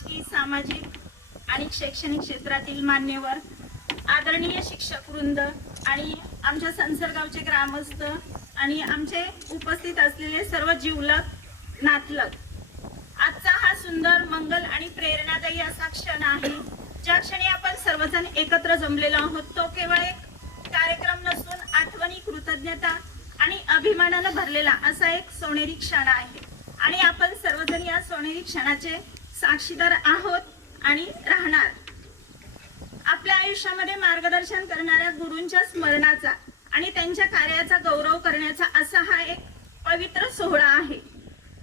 राजकीय, सामाजिक आणि शैक्षणिक क्षेत्रातील मान्यवर, आदरणीय शिक्षक वृंद आणि आमच्या संसर्गावचे ग्रामस्थ आणि आमचे उपस्थित असलेले सर्व जिवलग नातलग, आजचा हा सुंदर, मंगल आणि प्रेरणादायी असा क्षण आहे. ज्या क्षणी आपण सर्वजण एकत्र जमलेलो आहोत तो केवळ एक कार्यक्रम नसून आठवणी, कृतज्ञता आणि अभिमानानं भरलेला असा एक सोनेरी क्षण आहे. आणि आपण सर्वजण या सोनेरी क्षणाचे साक्षीदार आहोत आणि राहणार. आपल्या आयुष्यामध्ये मार्गदर्शन करणाऱ्या गुरूंच्या स्मरणाचा आणि त्यांच्या कार्याचा गौरव करण्याचा असा हा एक पवित्र सोहळा आहे.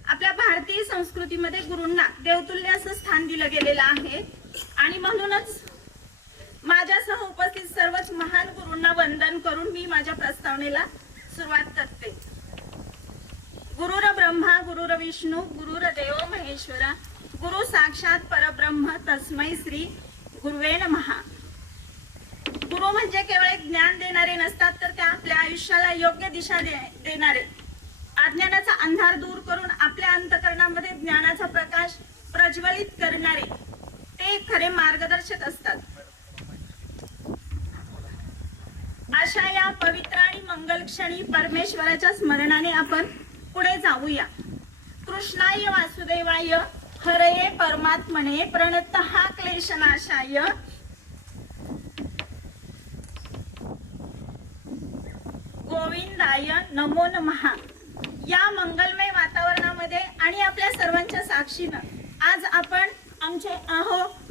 आपल्या भारतीय संस्कृतीमध्ये गुरूंना देवतुल्य असं स्थान दिलं गेलेलं आहे आणि म्हणूनच माझ्यासह उपस्थित सर्वच महान गुरूंना वंदन करून मी माझ्या प्रस्तावनेला सुरुवात करते. गुरुर ब्रह्मा गुरुर विष्णू गुरुर देव महेश्वरा गुरु साक्षात परब्रह्म तस्मै श्री गुरुवे नमः. गुरु म्हणजे केवळ एक ज्ञान देणारे नसतात, तर ते आपल्या आयुष्याला योग्य दिशा देणारे, अज्ञानाचा अंधार दूर करून आपल्या अंतःकरणामध्ये ज्ञानाचा प्रकाश प्रज्वलित करणारे ते खरे मार्गदर्शक असतात. अशा या पवित्र आणि मंगल क्षणी परमेश्वराच्या स्मरणाने आपण पुढे जाऊया. कृष्णाय वासुदेवाय हरये परमात्मने प्रणतः क्लेशनाशाय गोविंदाय नमो नमः. या मंगलमय वातावरणामध्ये आणि आपल्या सर्वांच्या साक्षीनं आज आपण आमचे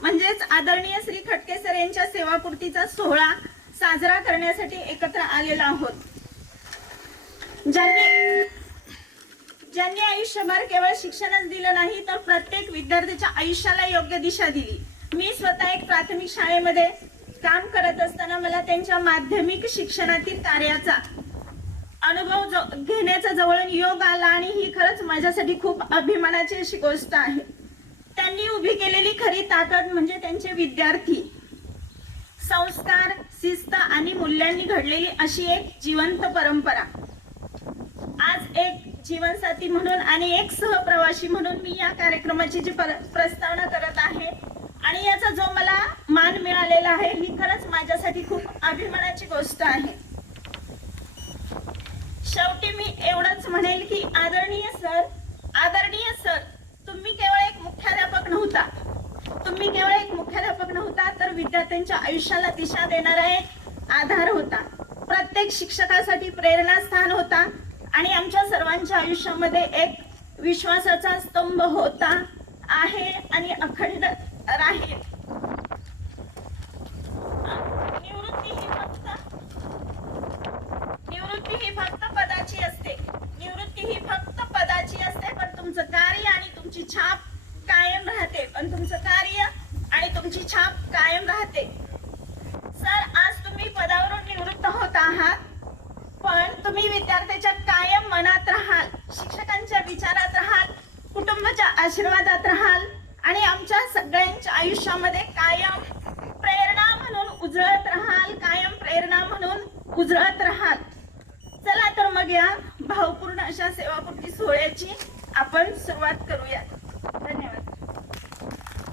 म्हणजेच आदरणीय श्री खटके सर यांच्या सेवापूर्तीचा सोहळा साजरा करण्यासाठी एकत्र आलेलो आहोत. ज्यांनी आयुष्यभर केवळ शिक्षणच दिलं नाही, तर प्रत्येक विद्यार्थ्याच्या आयुष्याला योग्य दिशा दिली. मी स्वतः एक प्राथमिक शाळेमध्ये काम करत असताना मला त्यांच्या माध्यमिक शिक्षणातील कार्याचा अनुभव घेण्याचा जवळून योग आला आणि ही खरंच माझ्यासाठी खूप अभिमानाची अशी गोष्ट आहे. त्यांनी उभी केलेली खरी ताकद म्हणजे त्यांचे विद्यार्थी, संस्कार, शिस्त आणि मूल्यांनी घडलेली अशी एक जिवंत परंपरा. आज एक जीवनसाथी म्हणून आणि एक सहप्रवासी म्हणून मी या कार्यक्रमाची जी प्रस्तावना करत आहे आणि याचा जो मला मान मिळालेला आहे ही खरंच माझ्यासाठी खूप अभिमानाची गोष्ट आहे. शेवटी मी एवढंच म्हणेल की आदरणीय सर, तुम्ही केवळ एक मुख्याध्यापक नव्हता, तर विद्यार्थ्यांच्या आयुष्याला दिशा देणारा एक आधार होता. प्रत्येक शिक्षकासाठी प्रेरणास्थान होता आणि आमच्या सर्वांच्या आयुष्यामध्ये एक विश्वासाचा स्तंभ होता, आहे आणि अखंड राहील. निवृत्ती ही फक्त पदाची असते, पण तुमचं कार्य आणि तुमची छाप कायम राहते. सर, आज तुम्ही पदावरून निवृत्त होत आहात, पण तुम्ही विद्यार्थ्याच्या कायम मनात राहाल, शिक्षकांच्या विचारात राहाल, कुटुंबाच्या आशीर्वादात राहाल आणि आमच्या सगळ्यांच्या आयुष्यामध्ये कायम प्रेरणा म्हणून उजळत राहाल. चला तर मग या भावपूर्ण अशा सेवापूर्ती सोहळ्याची आपण सुरुवात करूया.